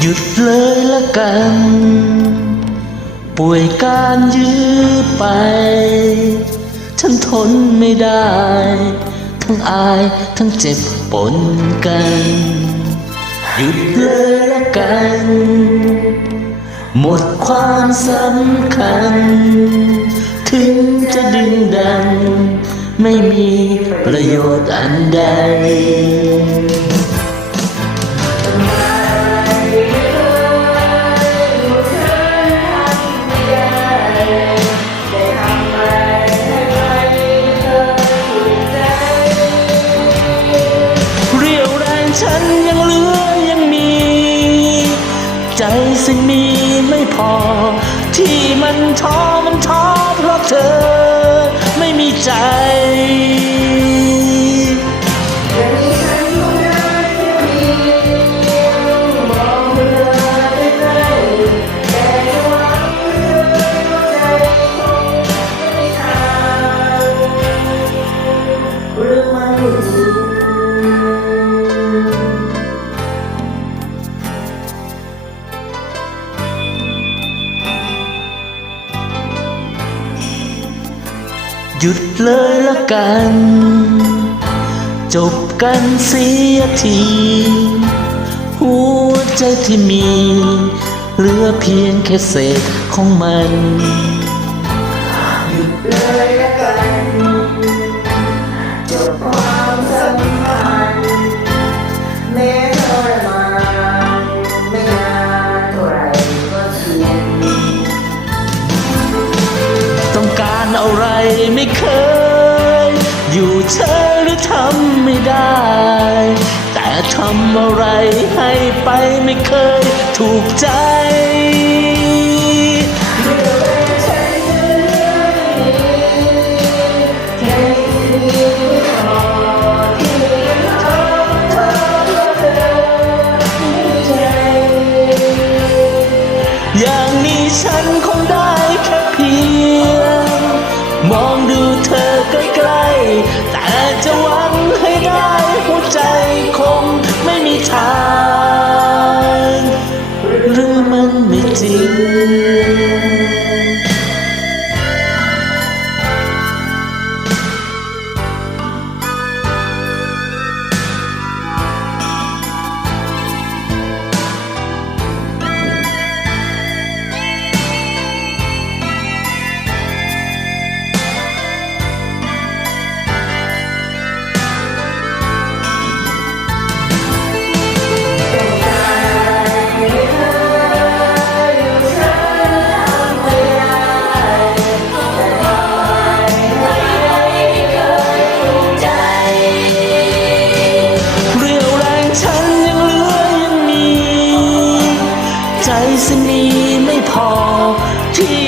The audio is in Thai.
หยุดเลยละกัน ป่วยการยื้อไป ฉันทนไม่ได้ ทั้งอายทั้งเจ็บปนกัน หยุดเลยละกัน หมดความสำคัญ ถึงจะดึงดัน ไม่มีประโยชน์อันใด ฉันยังเหลือยังมี ใจสิ่งมีไม่พอ ที่มันท้อมันท้อเพราะเธอไม่มีใจ หยุดเลยละกัน จบกันเสียที หัวใจที่มี เหลือเพียงแค่เศษของมัน อยู่เฉยหรือทำไม่ได้ แต่ทำอะไรให้ไปไม่เคยถูกใจอย่างนี้ฉันคงได้แค่เพียง มองดูเธอใกล้ๆ แต่จะหวังให้ได้หัวใจคงไม่มีทาง หรือมันไม่จริง